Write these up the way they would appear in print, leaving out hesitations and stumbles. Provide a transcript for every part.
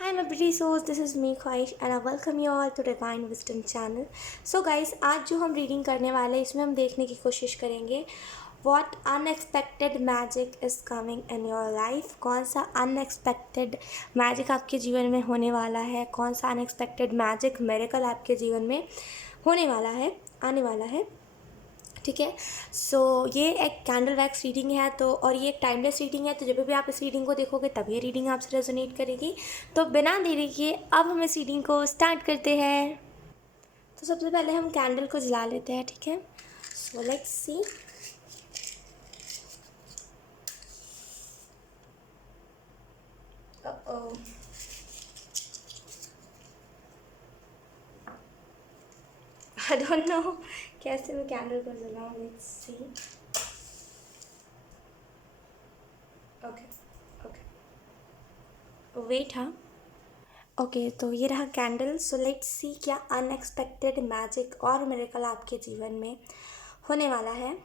Hi my pretty souls, this is me Khwahish and I welcome you all to Divine Wisdom channel. So guys, आज जो हम reading करने वाले हैं इसमें हम देखने की कोशिश करेंगे What unexpected magic is coming in your life. कौन सा unexpected magic आपके जीवन में होने वाला है, कौन सा unexpected magic miracle आपके जीवन में होने वाला है, आने वाला है. ठीक है. सो ये एक कैंडल वैक्स रीडिंग है तो और ये एक टाइमलेस रीडिंग है, तो जब भी आप इस रीडिंग को देखोगे तब ये रीडिंग आपसे रेजोनेट करेगी. तो बिना देरी किए अब हम इस रीडिंग को स्टार्ट करते हैं. तो सबसे पहले हम कैंडल को जला लेते हैं. ठीक है. So let's see. I don't know कैसे मैं कैंडल को जलाऊँ. Let's see. Okay okay wait. हाँ. ओके तो ये रहा कैंडल. सो लेट्स सी क्या अनएक्सपेक्टेड मैजिक और मिरेकल आपके जीवन में होने वाला है.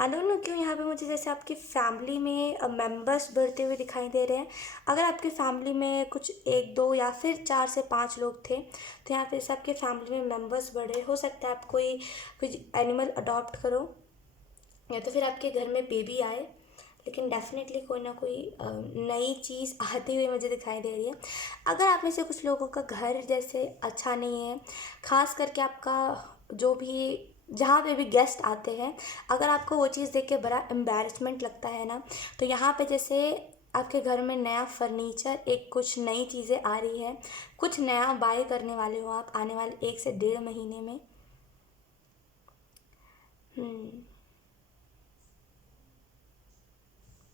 आई डोंट नो क्यों यहाँ पे मुझे जैसे आपकी फैमिली में मेंबर्स बढ़ते हुए दिखाई दे रहे हैं. अगर आपकी फैमिली में कुछ एक दो या फिर 4 से 5 लोग थे तो यहाँ पे जैसे आपके फैमिली में मेंबर्स बढ़े. हो सकता है आप कोई एनिमल अडॉप्ट करो या तो फिर आपके घर में बेबी आए, लेकिन डेफिनेटली कोई ना कोई नई चीज़ आती हुई मुझे दिखाई दे रही है. अगर आप में से कुछ लोगों का घर जैसे अच्छा नहीं है, ख़ास करके आपका जो भी जहाँ पे भी गेस्ट आते हैं, अगर आपको वो चीज़ देख के बड़ा एम्बैरसमेंट लगता है ना, तो यहाँ पे जैसे आपके घर में नया फर्नीचर, एक कुछ नई चीज़ें आ रही है, कुछ नया बाय करने वाले हो आप आने वाले 1 से 1.5 महीने में.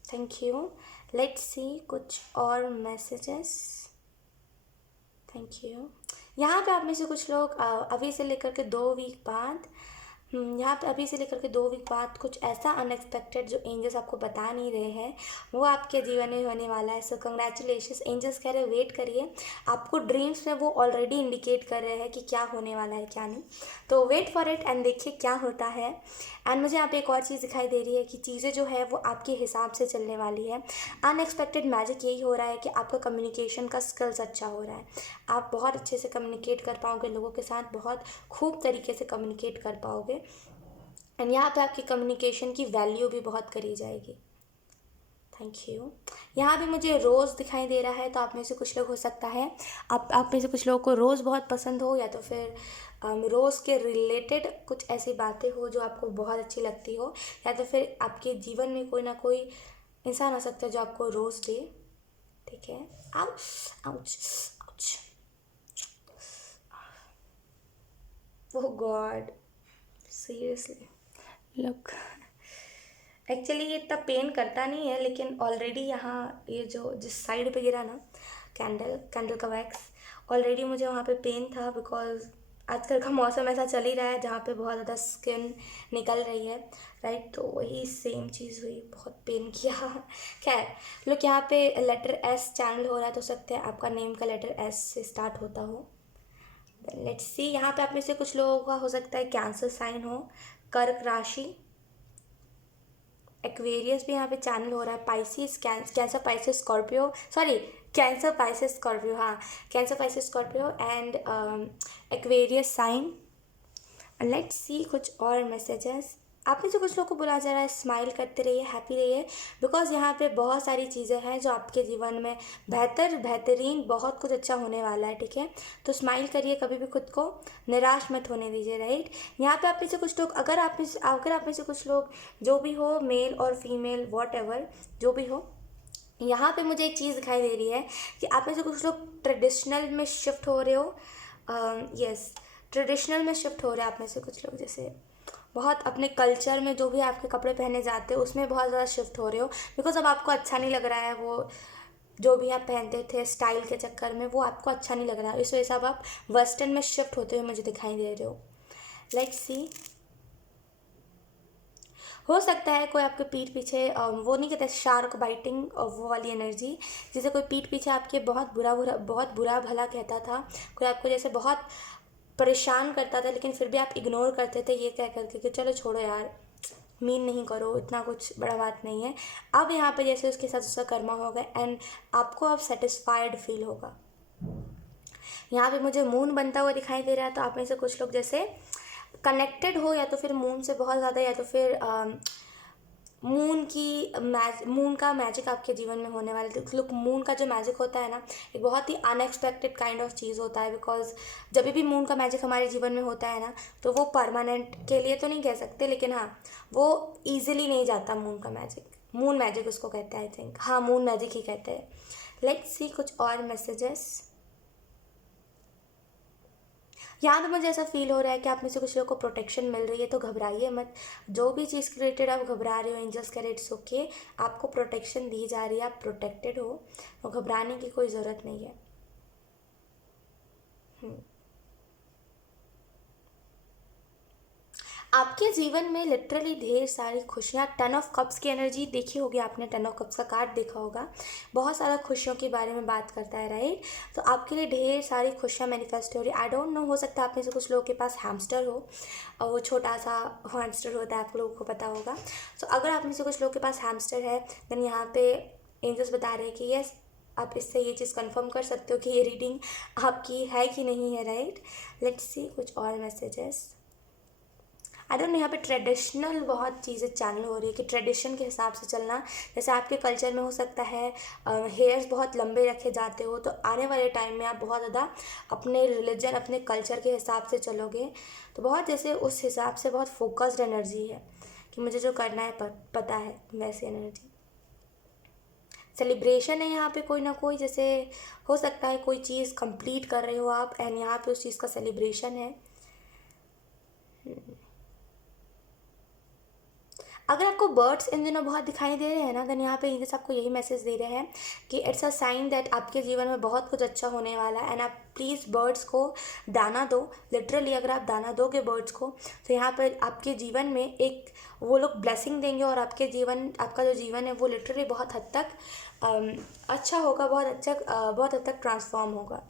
Thank you. लेट्स सी कुछ और मैसेजेस. Thank you. यहाँ पे आप में से कुछ लोग अभी से लेकर के 2 वीक बाद यहाँ पे अभी से लेकर के 2 वीक बाद कुछ ऐसा अनएक्सपेक्टेड जो एंजल्स आपको बता नहीं रहे हैं वो आपके जीवन में होने वाला है. सो कंग्रेचुलेशंस. एंजल्स कह रहे वेट करिए. आपको ड्रीम्स में वो ऑलरेडी इंडिकेट कर रहे हैं कि क्या होने वाला है क्या नहीं. तो वेट फॉर इट एंड देखिए क्या होता है. एंड मुझे यहाँ पे एक और चीज़ दिखाई दे रही है कि चीज़ें जो है वो आपके हिसाब से चलने वाली है. अनएक्सपेक्टेड मैजिक यही हो रहा है कि आपका कम्युनिकेशन का स्किल्स अच्छा हो रहा है. आप बहुत अच्छे से कम्युनिकेट कर पाओगे लोगों के साथ, बहुत खूब तरीके से कम्युनिकेट कर पाओगे. एंड यहाँ पे आपकी कम्युनिकेशन की वैल्यू भी बहुत करी जाएगी. Thank you. यहाँ भी मुझे रोज़ दिखाई दे रहा है, तो आप में से कुछ लोग हो सकता है आप में से कुछ लोगों को रोज़ बहुत पसंद हो, या तो फिर रोज़ के रिलेटेड कुछ ऐसी बातें हो जो आपको बहुत अच्छी लगती हो, या तो फिर आपके जीवन में कोई ना कोई इंसान आ सकता है जो आपको रोज़ दे. ठीक है. Ouch ouch ouch. Oh God, seriously look. Actually ये इतना पेन करता नहीं है, लेकिन ऑलरेडी यहाँ ये जो जिस साइड पे गिरा ना कैंडल का वैक्स, ऑलरेडी मुझे वहाँ पे पेन था. बिकॉज आजकल का मौसम ऐसा चल ही रहा है जहाँ पे बहुत ज़्यादा स्किन निकल रही है, राइट. तो वही सेम चीज़ हुई, बहुत पेन किया. खैर लोग यहाँ पे लेटर एस चैनल हो रहा है, तो सकते हैं आपका नेम का लेटर एस से स्टार्ट होता हो. Let's see. यहाँ पे आप में से कुछ लोगों का हो सकता है कैंसर साइन हो, कर्क राशि, एक्वेरियस भी यहाँ पे चैनल हो रहा है, Pisces, Cancer Pisces Scorpio, sorry Cancer Pisces Scorpio, हाँ Cancer Pisces Scorpio and Aquarius sign. Let's see कुछ और मैसेजेस. आप में से कुछ लोग को बोला जा रहा है स्माइल करते रहिए, हैप्पी रहिए, बिकॉज यहाँ पे बहुत सारी चीज़ें हैं जो आपके जीवन में बेहतरीन बहुत कुछ अच्छा होने वाला है. ठीक है. तो स्माइल करिए, कभी भी खुद को निराश मत होने दीजिए, राइट. यहाँ पे आप में से कुछ लोग अगर आप में से कुछ लोग जो भी हो, मेल और फीमेल वॉट एवर जो भी हो, यहाँ पे मुझे एक चीज़ दिखाई दे रही है कि आप में से कुछ लोग ट्रेडिशनल में शिफ्ट हो रहे हो. यस, ट्रेडिशनल में शिफ्ट हो रहे हैं आप में से कुछ लोग, जैसे बहुत अपने कल्चर में जो भी आपके कपड़े पहने जाते हैं उसमें बहुत ज़्यादा शिफ्ट हो रहे हो. बिकॉज अब आपको अच्छा नहीं लग रहा है वो जो भी आप पहनते थे स्टाइल के चक्कर में, वो आपको अच्छा नहीं लग रहा है, इस वजह से अब आप वेस्टर्न में शिफ्ट होते हुए मुझे दिखाई दे रहे हो. Let's see. हो सकता है कोई आपके पीठ पीछे वो नहीं कहते शार्क बाइटिंग, वो वाली एनर्जी, जैसे कोई पीठ पीछे आपके बहुत बुरा भला कहता था, कोई आपको जैसे बहुत परेशान करता था, लेकिन फिर भी आप इग्नोर करते थे ये कह करके कि चलो छोड़ो यार, मीन नहीं करो, इतना कुछ बड़ा बात नहीं है। अब यहाँ पे जैसे उसके साथ उसका कर्मा होगा एंड आपको अब सेटिस्फाइड फील होगा। यहाँ पे मुझे मून बनता हुआ दिखाई दे रहा है, तो आप में से कुछ लोग जैसे कनेक्टेड हो या तो फिर मून से बहुत ज़्यादा, या तो फिर मून का मैजिक आपके जीवन में होने वाला है। लुक, मून का जो मैजिक होता है ना, एक बहुत ही अनएक्सपेक्टेड काइंड ऑफ चीज़ होता है। बिकॉज जब भी मून का मैजिक हमारे जीवन में होता है ना, तो वो परमानेंट के लिए तो नहीं कह सकते, लेकिन हाँ, वो ईजिली नहीं जाता मून का मैजिक। मून मैजिक उसको कहते हैं, आई थिंक, हाँ मून मैजिक ही कहते हैं। लेट्स सी कुछ और मैसेजेस। यहाँ पे मुझे ऐसा फील हो रहा है कि आप में से कुछ लोगों को प्रोटेक्शन मिल रही है, तो घबराइए मत। जो भी चीज़ रिलेटेड आप घबरा रहे हो, एंजल्स कह रहे इट्स ओके, आपको प्रोटेक्शन दी जा रही है, आप प्रोटेक्टेड हो, तो घबराने की कोई ज़रूरत नहीं है। आपके जीवन में लिटरली ढेर सारी खुशियाँ, 10 ऑफ कप्स की एनर्जी देखी होगी आपने, 10 ऑफ कप्स का कार्ड देखा होगा, बहुत सारा खुशियों के बारे में बात करता है, राइट। तो आपके लिए ढेर सारी खुशियाँ मैनिफेस्ट हो रही है। आई डोंट नो, हो सकता है आप में से कुछ लोगों के पास हैमस्टर हो, और वो छोटा सा हैमस्टर होता है, आप लोगों को पता होगा। तो अगर आप में से कुछ लोगों के पास हैमस्टर है, देन यहाँ पे एंजल्स बता रहे हैं कि यस, आप इससे ये चीज़ कंफर्म कर सकते हो कि ये रीडिंग आपकी है कि नहीं है, राइट। लेट्स सी कुछ और मैसेजेस। आई डोंट नो, यहाँ पे ट्रेडिशनल बहुत चीज़ें चैनल हो रही है कि ट्रेडिशन के हिसाब से चलना। जैसे आपके कल्चर में हो सकता है हेयर्स बहुत लंबे रखे जाते हो, तो आने वाले टाइम में आप बहुत ज़्यादा अपने रिलीजन, अपने कल्चर के हिसाब से चलोगे। तो बहुत जैसे उस हिसाब से बहुत फोकस्ड एनर्जी है कि मुझे जो करना है पता है, वैसी एनर्जी। सेलिब्रेशन है यहाँ पे कोई ना कोई, जैसे हो सकता है कोई चीज़ कंप्लीट कर रहे हो आप एंड यहाँ पे उस चीज़ का सेलिब्रेशन है। अगर आपको बर्ड्स इन दिनों बहुत दिखाई दे रहे हैं ना, देन यहाँ पे एंजल्स आपको यही मैसेज दे रहे हैं कि इट्स अ साइन दैट आपके जीवन में बहुत कुछ अच्छा होने वाला है। एंड आप प्लीज़ बर्ड्स को दाना दो। लिटरली अगर आप दाना दोगे बर्ड्स को, तो यहाँ पर आपके जीवन में एक वो लोग ब्लेसिंग देंगे, और आपका जो जीवन है वो लिटरली बहुत हद तक अच्छा होगा, बहुत हद तक ट्रांसफॉर्म होगा।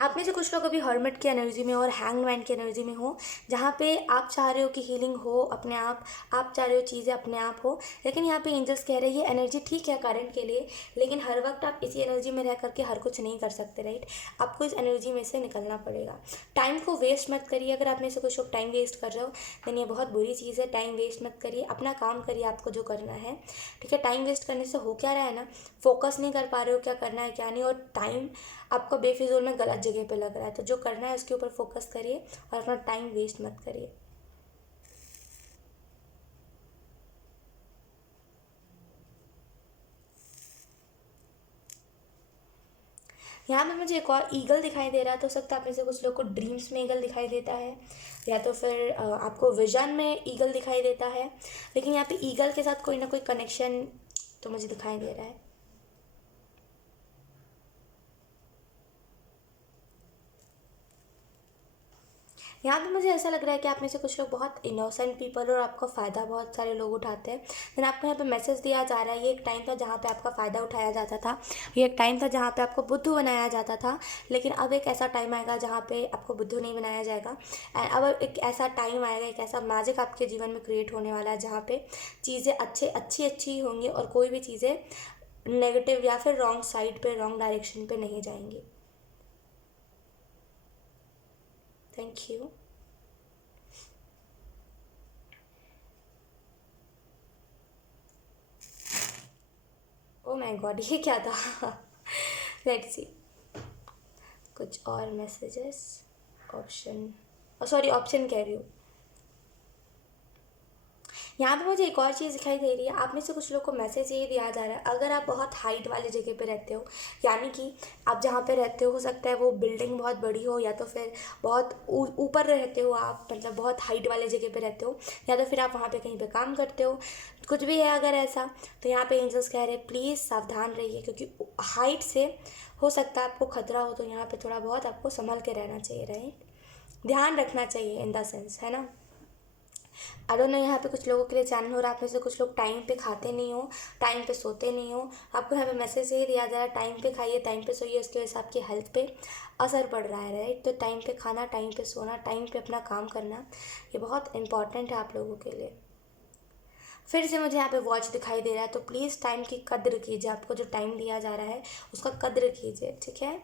आप में से कुछ लोग अभी हर्मिट की एनर्जी में और हैंगमैन की एनर्जी में हो, जहाँ पे आप चाह रहे हो कि हीलिंग हो अपने आप चाह रहे हो चीज़ें अपने आप हो, लेकिन यहाँ पे एंजल्स कह रहे हैं ये एनर्जी ठीक है करंट के लिए, लेकिन हर वक्त आप इसी एनर्जी में रह करके हर कुछ नहीं कर सकते, राइट। आपको इस एनर्जी में से निकलना पड़ेगा। टाइम को वेस्ट मत करिए। अगर आप में से कुछ लोग टाइम वेस्ट कर रहे हो, देन ये बहुत बुरी चीज़ है। टाइम वेस्ट मत करिए, अपना काम करिए, आपको जो करना है, ठीक है। टाइम वेस्ट करने से हो क्या रहा है ना, फोकस नहीं कर पा रहे हो क्या करना है क्या नहीं, और टाइम आपको बेफिजूल में गलत जगह पे लग रहा है। तो जो करना है उसके ऊपर फोकस करिए और अपना टाइम वेस्ट मत करिए। यहाँ पे मुझे एक और ईगल दिखाई दे रहा है। तो हो सकता है आप में से कुछ लोग को ड्रीम्स में ईगल दिखाई देता है, या तो फिर आपको विजन में ईगल दिखाई देता है, लेकिन यहाँ पे ईगल के साथ कोई ना कोई कनेक्शन तो मुझे दिखाई दे रहा है। यहाँ पे मुझे ऐसा लग रहा है कि आप में से कुछ लोग बहुत इनोसेंट पीपल और आपका फ़ायदा बहुत सारे लोग उठाते हैं। देन आपको यहाँ पे मैसेज दिया जा रहा है, ये एक टाइम था जहाँ पे आपका फ़ायदा उठाया जाता था, ये एक टाइम था जहाँ पे आपको बुद्धू बनाया जाता था, लेकिन अब एक ऐसा टाइम आएगा जहाँ पे आपको बुद्धू नहीं बनाया जाएगा। एंड अब एक ऐसा टाइम आएगा, एक ऐसा मैजिक आपके जीवन में क्रिएट होने वाला है जहाँ पे चीज़ें अच्छी होंगी, और कोई भी चीज़ें नेगेटिव या फिर रॉन्ग साइड पे, रॉन्ग डायरेक्शन पे नहीं जाएंगी। Thank you. Oh my God, ये क्या था। लेट्स सी कुछ और मैसेजेस। ऑप्शन, सॉरी ऑप्शन कह रही हूँ। यहाँ पे मुझे एक और चीज़ दिखाई दे रही है। आप में से कुछ लोग को मैसेज ये दिया जा रहा है, अगर आप बहुत हाइट वाली जगह पे रहते हो, यानी कि आप जहाँ पे रहते हो सकता है वो बिल्डिंग बहुत बड़ी हो, या तो फिर बहुत ऊपर रहते हो आप, मतलब बहुत हाइट वाले जगह पे रहते हो, या तो फिर आप वहाँ पे कहीं पे काम करते हो, कुछ भी है अगर ऐसा, तो यहाँ पे एंजल्स कह रहे हैं प्लीज़ सावधान रहिए, क्योंकि हाइट से हो सकता है आपको खतरा हो। तो यहाँ पे थोड़ा बहुत आपको संभल के रहना चाहिए, राइट, ध्यान रखना चाहिए इन द सेंस, है ना। आई डोंट नो यहाँ पे कुछ लोगों के लिए चैनल हो रहा है, आप में से कुछ लोग टाइम पे खाते नहीं हो, टाइम पे सोते नहीं हो। आपको यहाँ पे मैसेज ये दिया जा रहा है टाइम पे खाइए, टाइम पे सोइए, उसकी वजह से आपकी हेल्थ पे असर पड़ रहा है, राइट। तो टाइम पे खाना, टाइम पे सोना, टाइम पे अपना काम करना, ये बहुत इंपॉर्टेंट है आप लोगों के लिए। फिर से मुझे यहाँ पे वॉच दिखाई दे रहा है, तो प्लीज़ टाइम की कद्र कीजिए, आपको जो टाइम दिया जा रहा है उसका कद्र कीजिए, ठीक है।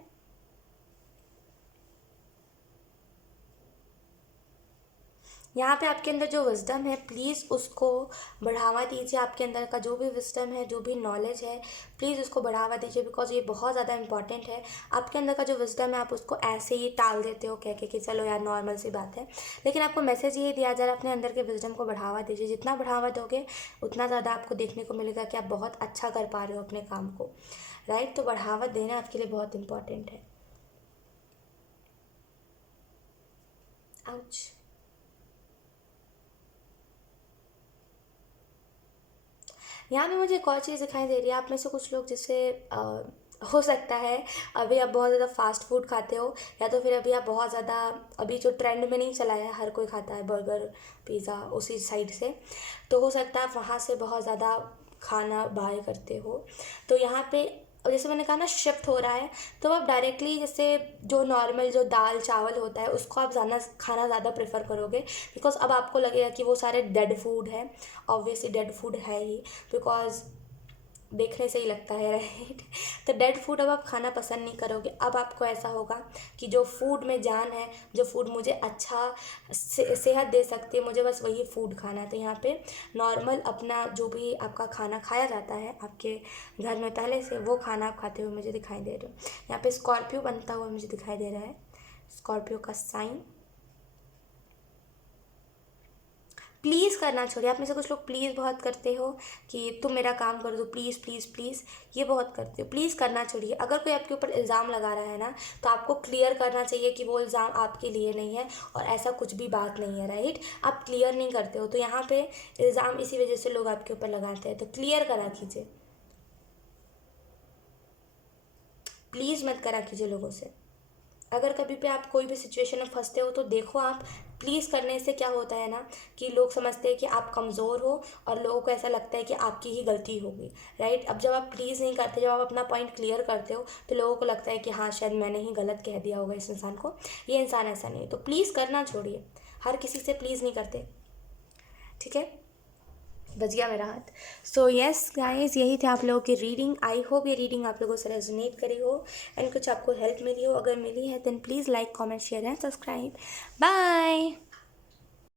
यहाँ पे आपके अंदर जो विज़डम है प्लीज़ उसको बढ़ावा दीजिए। आपके अंदर का जो भी विज़डम है, जो भी नॉलेज है, प्लीज़ उसको बढ़ावा दीजिए, बिकॉज ये बहुत ज़्यादा इंपॉर्टेंट है। आपके अंदर का जो विज़डम है आप उसको ऐसे ही टाल देते हो कह के कि चलो यार नॉर्मल सी बात है, लेकिन आपको मैसेज ये दिया जा रहा है अपने अंदर के विज़डम को बढ़ावा दीजिए। जितना बढ़ावा दोगे उतना ज़्यादा आपको देखने को मिलेगा कि आप बहुत अच्छा कर पा रहे हो अपने काम को, राइट। तो बढ़ावा देना आपके लिए बहुत इंपॉर्टेंट है। आउच। यहाँ पे मुझे एक और चीज़ दिखाई दे रही है, आप में से कुछ लोग जैसे हो सकता है अभी आप बहुत ज़्यादा फास्ट फूड खाते हो, या तो फिर अभी आप बहुत ज़्यादा, अभी जो ट्रेंड में नहीं चला है, हर कोई खाता है बर्गर पिज़्ज़ा उसी साइड से, तो हो सकता है आप वहाँ से बहुत ज़्यादा खाना बाय करते हो। तो यहाँ पे जैसे मैंने कहा ना शिफ्ट हो रहा है, तो आप डायरेक्टली जैसे जो नॉर्मल जो दाल चावल होता है उसको आप ज़्यादा खाना ज़्यादा प्रेफर करोगे, बिकॉज अब आपको लगेगा कि वो सारे डेड फूड है। ऑब्वियसली डेड फूड है ही, बिकॉज देखने से ही लगता है, राइट। तो डेड फूड अब आप खाना पसंद नहीं करोगे। अब आपको ऐसा होगा कि जो फूड में जान है, जो फूड मुझे अच्छा सेहत दे सकती है, मुझे बस वही फूड खाना है। तो यहाँ पे नॉर्मल अपना जो भी आपका खाना खाया जाता है आपके घर में पहले से, वो खाना आप खाते हुए मुझे दिखाई दे रहे हो। यहाँ पे स्कॉर्पियो बनता हुआ मुझे दिखाई दे रहा है, स्कॉर्पियो का साइन। प्लीज़ करना छोड़िए। आप में से कुछ लोग प्लीज़ बहुत करते हो कि तुम मेरा काम कर दो, प्लीज़ प्लीज़ प्लीज़, ये बहुत करते हो। प्लीज़ करना छोड़िए। अगर कोई आपके ऊपर इल्ज़ाम लगा रहा है ना, तो आपको क्लियर करना चाहिए कि वो इल्ज़ाम आपके लिए नहीं है और ऐसा कुछ भी बात नहीं है, राइट। आप क्लियर नहीं करते हो, तो यहाँ पे इल्ज़ाम इसी वजह से लोग आपके ऊपर लगाते हैं। तो क्लियर करा कीजिए, प्लीज़ मत करा कीजिए लोगों से। अगर कभी पे आप कोई भी सिचुएशन में फंसते हो तो देखो, आप प्लीज़ करने से क्या होता है ना कि लोग समझते हैं कि आप कमज़ोर हो और लोगों को ऐसा लगता है कि आपकी ही गलती होगी, राइट। अब जब आप प्लीज़ नहीं करते, जब आप अपना पॉइंट क्लियर करते हो, तो लोगों को लगता है कि हाँ शायद मैंने ही गलत कह दिया होगा इस इंसान को, ये इंसान ऐसा नहीं। तो प्लीज़ करना छोड़िए, हर किसी से प्लीज़ नहीं करते, ठीक है। बच गया मेरा हाथ। सो यस गाइस, यही थे आप लोगों की रीडिंग। आई होप ये रीडिंग आप लोगों से रेजोनेट करी हो एंड कुछ आपको हेल्प मिली हो। अगर मिली है then please like comment share and subscribe. Bye.